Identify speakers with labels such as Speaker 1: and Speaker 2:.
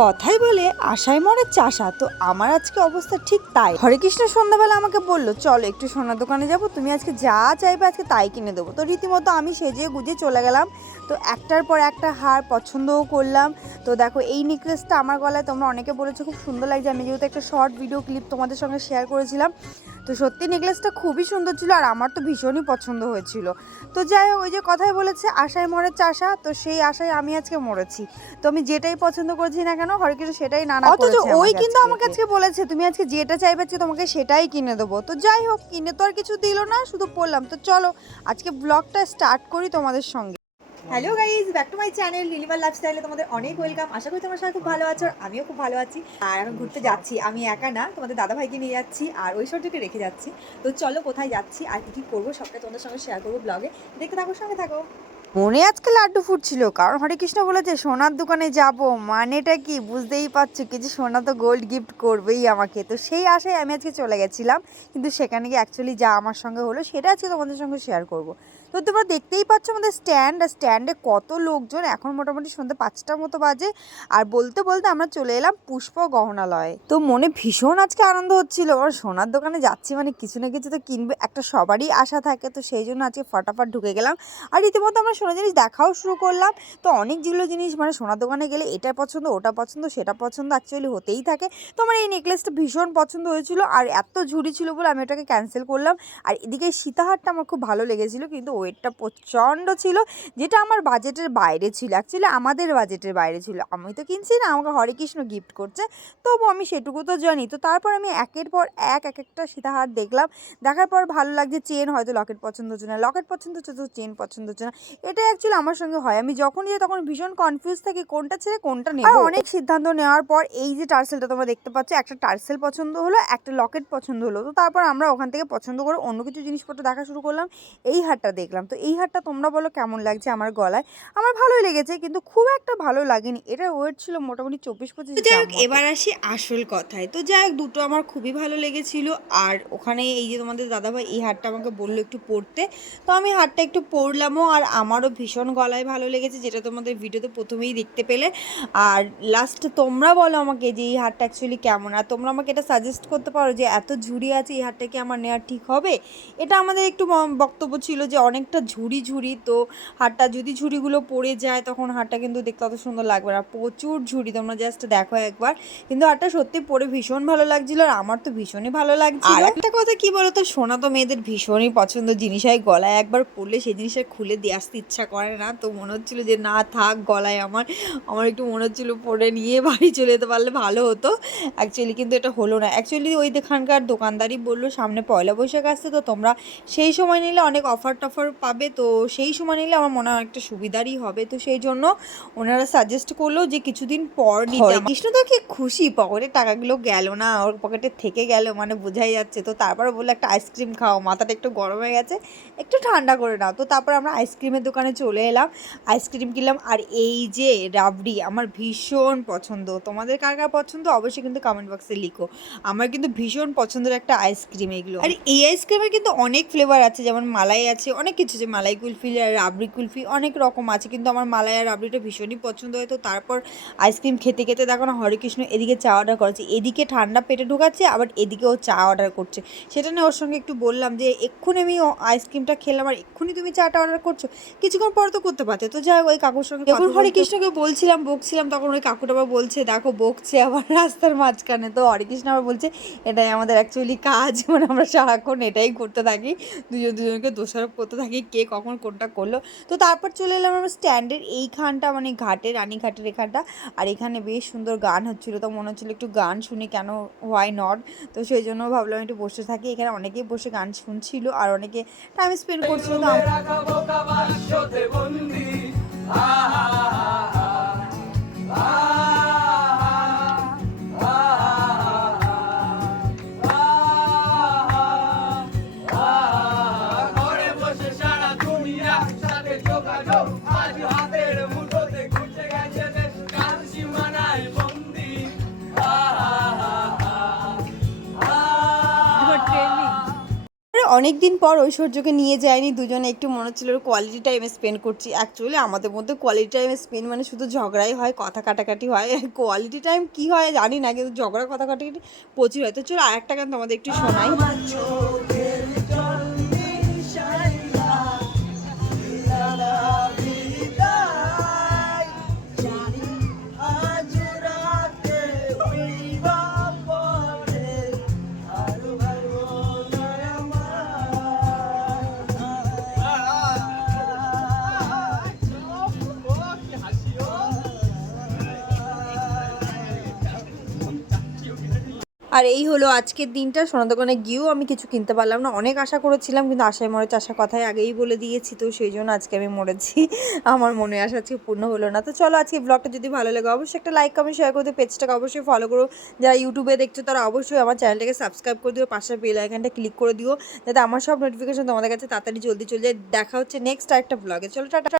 Speaker 1: কথাই বলে আশায় মরে চাষা। তো আমার আজকে অবস্থা ঠিক তাই। হরে কৃষ্ণ, সন্ধ্যাবেলা আমাকে বলল, চলো একটু সোনার দোকানে যাব, তুমি আজকে যা চাইবে আজকে তাই কিনে দেবো। তো রীতিমতো আমি সেজে গুজে চলে গেলাম। তো একটার পর একটা হার পছন্দও করলাম। তো দেখো, এই নেকলেসটা আমার গলায় তোমরা অনেকে বলেছ, খুব সুন্দর লাগছে। আমি যেহেতু একটা শর্ট ভিডিও ক্লিপ তোমাদের সঙ্গে শেয়ার করেছিলাম, তো সত্যি নেকলেসটা খুবই সুন্দর ছিল আর আমার তো ভীষণই পছন্দ হয়েছিল। তো যাই হোক, ওই যে কথাই বলেছে, আশায় মরে চাষা। তো সেই আশায় আমি আজকে মরেছি। তো আমি যেটাই পছন্দ করেছি না কেন? হরকিশোর সেটাই নানা অথচ ওই কিন্তু আমাকে আজকে বলেছে তুমি আজকে যেটা চাইবে আজকে তোমাকে সেটাই কিনে দেবো। তো যাই হোক কিনে তো আর কিছু দিল না শুধু পড়লাম। তো চলো আজকে ব্লগটা স্টার্ট করি তোমাদের সঙ্গে।
Speaker 2: Hello guys back to my channel লিলিভার লাইফস্টাইলে তোমাদের অনেক ওয়েলকাম আশা করি তোমার সবাই খুব ভালো আছো আর আমিও খুব ভালো আছি। আর এখন ঘুরতে যাচ্ছি আমি একা না তোমাদের দাদা ভাইকে নিয়ে যাচ্ছি আর ঐশ্বর্যকে রেখে যাচ্ছি। তো চলো কোথায় যাচ্ছি আর কি কি করব সবটা তোমাদের সঙ্গে শেয়ার করব ব্লগে। দেখতে থাকো সঙ্গে থাকো।
Speaker 1: মনে আজকে লাড্ডু ফুটছিল, কারণ হরেকৃষ্ণ বলেছে, সোনার দোকানে যাব, মানেটা কি? বুঝতেই পারছ কি যে সোনা তো গোল্ড গিফট করবেই আমাকে। তো সেই আশায় আমি আজকে চলে গেছিলাম, কিন্তু সেখানে গিয়ে অ্যাকচুয়ালি যা আমার সঙ্গে হলো, সেটা আজকে তোমাদের সঙ্গে শেয়ার করব। তো তোমরা দেখতেই পাচ্ছ আমাদের স্ট্যান্ড আর স্ট্যান্ডে কত লোকজন, এখন মোটামুটি সন্ধ্যে পাঁচটার মতো বাজে, আর বলতে বলতে আমরা চলে এলাম পুষ্প গহনালয়ে। তো মনে ভীষণ আজকে আনন্দ হচ্ছিল, কারণ সোনার দোকানে যাচ্ছি মানে কিছু না কিছু তো কিনবে, একটা সবারই আশা থাকে, তো সেই জন্য আজকে ফটাফট ঢুকে গেলাম। আর রীতিমতো আমরা সোনা জিনিস দেখাও শুরু করলাম। তো অনেক যেগুলো জিনিস মানে সোনার দোকানে গেলে এটা পছন্দ, ওটা পছন্দ, সেটা পছন্দ অ্যাকচুয়ালি হতেই থাকে। তো আমার এই নেকলেসটা ভীষণ পছন্দ হয়েছিল আর এত ঝুড়ি ছিল বলে আমি ওটাকে ক্যান্সেল করলাম। আর এদিকে সীতাহারটা আমার খুব ভালো লেগেছিল কিন্তু ওয়েটটা প্রচণ্ড ছিল, যেটা আমার বাজেটের বাইরে ছিল। অ্যাকচুয়ালি আমাদের বাজেটের বাইরে ছিল। আমি তো কিনছি না, আমাকে হরেকৃষ্ণ গিফট করছে। তবু আমি সেটুকু তো জানি। তো তারপর আমি একের পর এক এক একটা সীতাহার দেখলাম। দেখার পর ভালো লাগছে চেন হয়তো লকেট পছন্দ হচ্ছে না লকেট পছন্দ হচ্ছে তো চেন পছন্দ হচ্ছে না। এটা অ্যাকচুয়ালি আমার সঙ্গে হয়। আমি যখন যাই তখন ভীষণ কনফিউজ থাকি কোনটা ছেড়ে কোনটা নেব। আর অনেক সিদ্ধান্ত নেওয়ার পর এই যে টার্সেলটা তোমরা দেখতে পাচ্ছ একটা টার্সেল পছন্দ হলো একটা লকেট পছন্দ হলো। তো তারপর আমরা ওখান থেকে পছন্দ করে অন্য কিছু জিনিসপত্র দেখা শুরু করলাম। এই হারটা দেখলাম। তো এই হারটা তোমরা বলো কেমন লাগছে আমার গলায়? আমার ভালোই লেগেছে কিন্তু খুব একটা ভালো লাগেনি। এটার ওয়েট ছিল মোটামুটি চব্বিশ পঁচিশ
Speaker 2: যাই হোক এবার আসি আসল কথায়। তো যাই হোক দুটো আমার খুবই ভালো লেগেছিল। আর ওখানে এই যে তোমাদের দাদাভাই এই হারটা আমাকে বলল একটু পরতে তো আমি হারটা একটু পরলামও আর আমারও ভীষণ গলায় ভালো লেগেছে, যেটা তোমাদের ভিডিওতে প্রথমেই দেখতে পেলে। আর লাস্ট তোমরা বলো আমাকে যে এই হারটা অ্যাকচুয়ালি কেমন? আর তোমরা আমাকে এটা সাজেস্ট করতে পারো যে এত ঝুড়ি আছে, এই হারটা কি আমার নেওয়া ঠিক হবে? এটা আমাদের একটু বক্তব্য ছিল যে অনেকটা ঝুড়ি ঝুড়ি, তো হারটা যদি ঝুড়িগুলো পড়ে যায়, তখন হারটা কিন্তু দেখতে অত সুন্দর লাগবে না। প্রচুর ঝুড়ি, তোমরা জাস্ট দেখো একবার। কিন্তু হারটা সত্যি পরে ভীষণ ভালো লাগছিল আর আমার তো ভীষণই ভালো লাগছিল। আর একটা কথা কি বলতো? সোনা তো মেয়েদের ভীষণই পছন্দ জিনিস। হয় গলায় একবার পরলে সেই জিনিসটা খুলে দিয়ে আসতে ইচ্ছা করে না। তো মনে হচ্ছিল যে না থাক গলায় আমার আমার একটু মনে হচ্ছিল পরে নিয়ে বাড়ি চলে যেতে পারলে ভালো হতো। অ্যাকচুয়ালি কিন্তু এটা হলো না। অ্যাকচুয়ালি ওই দেখানকার দোকানদারই বলল সামনে পয়লা বৈশাখ আসছে তো তোমরা সেই সময় নিলে অনেক অফার টফার পাবে। তো সেই সময় নিলে আমার মনে হয় একটা সুবিধারই হবে। তো সেই জন্য ওনারা সাজেস্ট করল যে কিছুদিন পর নিতে কৃষ্ণ তো কি খুশি? পকেটে টাকাগুলো গেল না ওর পকেটে থেকে গেল মানে বোঝাই যাচ্ছে। তো তারপরে বলল একটা আইসক্রিম খাও মাথাটা একটু গরম হয়ে গেছে একটু ঠান্ডা করে নাও। তো তারপর আমরা আইসক্রিমের দোকানে চলে এলাম আইসক্রিম কিনলাম। আর এই যে রাবড়ি, আমার ভীষণ পছন্দ। তোমাদের কার কার পছন্দ? অবশ্যই কিন্তু কমেন্ট বক্সে লিখো। আমার কিন্তু ভীষণ পছন্দের একটা আইসক্রিম এগুলো। আর এই আইসক্রিমের কিন্তু অনেক ফ্লেভার আছে, যেমন মালাই আছে, অনেক কিছু আছে। মালাই কুলফি আর রাবড়ি কুলফি অনেক রকম আছে, কিন্তু আমার মালাই আর রাবড়িটা ভীষণই পছন্দ হয়। তো তারপর আইসক্রিম খেতে খেতে দেখো না হরেকৃষ্ণ এদিকে চা অর্ডার করেছে। এদিকে ঠান্ডা পেটে ঢুকাচ্ছে, আবার এদিকে ও চা অর্ডার করছে। সেটা নিয়ে ওর সঙ্গে একটু বললাম যে, এক্ষুনি আমি আইসক্রিমটা খেলাম, আর এক্ষুনি তুমি চাটা অর্ডার করছ। কিছুক্ষণ পর তো করতে পারতে। তো যাই ওই কাকুর সঙ্গে যখন হরেকৃষ্ণকে বলছিলাম বকছিলাম তখন ওই কাকুটা আবার বলছে দেখো বকছে আবার রাস্তার মাঝখানে। তো হরেকৃষ্ণ আবার বলছে এটাই আমাদের অ্যাকচুয়ালি কাজ মানে আমরা সারাক্ষণ এটাই করতে থাকি। দুজন দুজনকে দোষারোপ করতে থাকি কে কখন কোনটা করল? তো তারপর চলে এলাম আমরা স্ট্যান্ডের এইখানটা মানে ঘাটে রানীঘাটের এখানটা। আর এখানে বেশ সুন্দর গান হচ্ছিল তো মনে হচ্ছিল একটু গান শুনি কেন হোয়াই নট তো সেই জন্য ভাবলাম একটু বসে থাকি। এখানে অনেকেই বসে গান শুনছিল আর অনেকে টাইম স্পেন্ড করছিল তো আম-
Speaker 3: ঘরে
Speaker 2: অনেক দিন পর ঐশ্বর্যকে নিয়ে যায়নি, দুজনে একটু মনে হচ্ছিল কোয়ালিটি টাইম স্পেন্ড করছি। অ্যাকচুয়ালি আমাদের মধ্যে কোয়ালিটি টাইম স্পেন্ড মানে শুধু ঝগড়াই হয়, কথা কাটাকাটি হয়। কোয়ালিটি টাইম কী হয় জানি না, কিন্তু ঝগড়া, কথা কাটাকাটি প্রচুর হয়। তো চলো আর একটা গান তোমাদের একটু শোনাই। আর এই হলো আজকের দিনটা। সোনা দোকানে গিয়েও আমি কিছু কিনতে পারলাম না। অনেক আশা করেছিলাম, কিন্তু আশায় মরেছে আশা কথাই আগেই বলে দিয়েছি, তো সেই জন্য আজকে আমি মরেছি। আমার মনে আশা আজকে পূর্ণ হলো না। তো চলো আজকে ব্লগটা যদি ভালো লাগে, অবশ্যই একটা লাইক কমেন্ট শেয়ার করতে পেজটাকে অবশ্যই ফলো করো। যারা ইউটিউবে দেখছ, তারা অবশ্যই আমার চ্যানেলটাকে সাবস্ক্রাইব করে দিও। পাশের বেল আইকনটা ক্লিক করে দিও। যাতে আমার সব নোটিফিকেশন তোমাদের কাছে তাড়াতাড়ি জলদি চলে যায়। দেখা হচ্ছে নেক্সট আরেকটা ব্লগে চলো, টাটা।